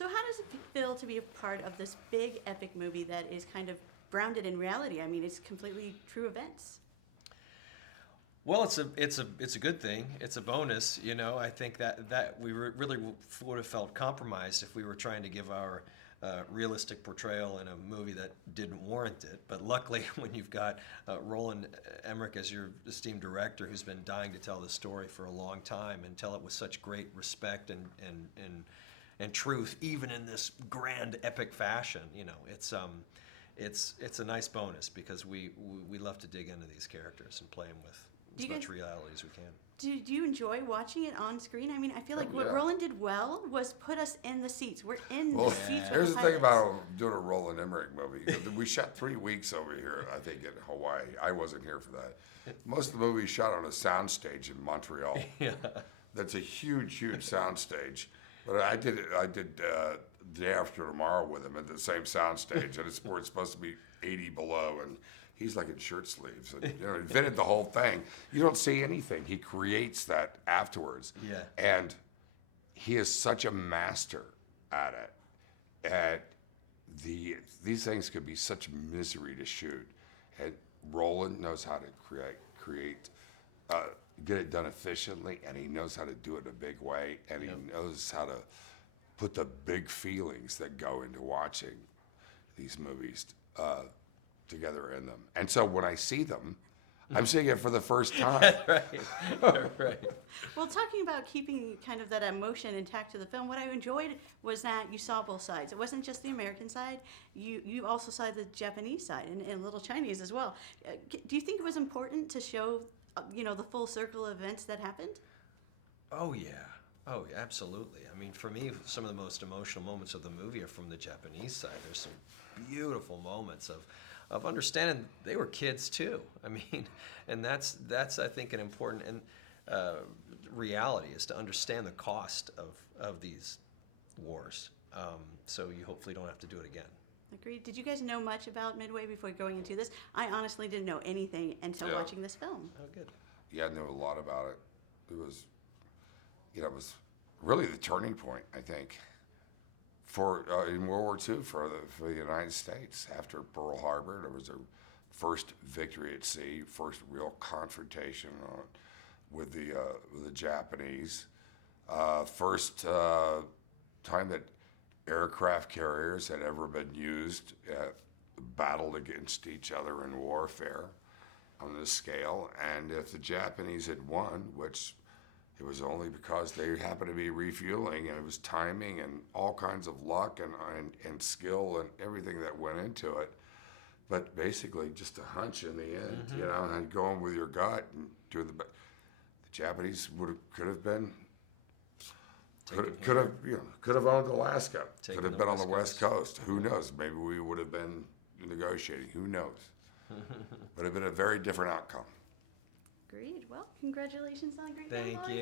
So how does it feel to be a part of this big epic movie that is kind of grounded in reality? I mean, it's completely true events. Well, it's a good thing. It's a bonus, you know. I think that we really would have felt compromised if we were trying to give our realistic portrayal in a movie that didn't warrant it. But luckily, when you've got Roland Emmerich as your esteemed director, who's been dying to tell the story for a long time and tell it with such great respect and truth, even in this grand epic fashion, you know, it's a nice bonus because we love to dig into these characters and play them with as much reality as we can. Do you enjoy watching it on screen? I mean, I feel like what Roland did well was put us in the seats. We're in the seats. Here's the thing about doing a Roland Emmerich movie. We shot 3 weeks over here, I think, in Hawaii. I wasn't here for that. Most of the movie shot on a soundstage in Montreal. Yeah. That's a huge soundstage. But I did Day After Tomorrow with him at the same soundstage, and it's supposed to be 80 below, and he's like in shirt sleeves, and invented the whole thing. You don't see anything. He creates that afterwards. Yeah. And he is such a master at it. And these things could be such misery to shoot. And Roland knows how to get it done efficiently, and he knows how to do it in a big way, and he knows how to put the big feelings that go into watching these movies together in them. And so when I see them, I'm seeing it for the first time. Right. Well, talking about keeping kind of that emotion intact to the film, what I enjoyed was that you saw both sides. It wasn't just the American side. You also saw the Japanese side and a little Chinese as well. Do you think it was important to show, the full circle of events that happened? Oh, yeah. Oh, absolutely. I mean, for me, some of the most emotional moments of the movie are from the Japanese side. There's some beautiful moments of understanding they were kids too. I mean, and that's I think an important reality is to understand the cost of these wars. So you hopefully don't have to do it again. Agreed. Did you guys know much about Midway before going into this? I honestly didn't know anything until watching this film. Oh, good. Yeah, I knew a lot about it. It was, it was really the turning point, I think, for in World War II for the United States. After Pearl Harbor, there was a first victory at sea, first real confrontation with the Japanese, first time that aircraft carriers had ever been used, battled against each other in warfare on this scale. And if the Japanese had won, which it was only because they happened to be refueling, and it was timing and all kinds of luck and skill and everything that went into it. But basically just a hunch in the end, and going with your gut and doing the Japanese could have owned Alaska, could have been on the West Coast. Who knows? Maybe we would have been negotiating. Who knows? Would have been a very different outcome. Agreed. Well, congratulations on a great film. Thank you.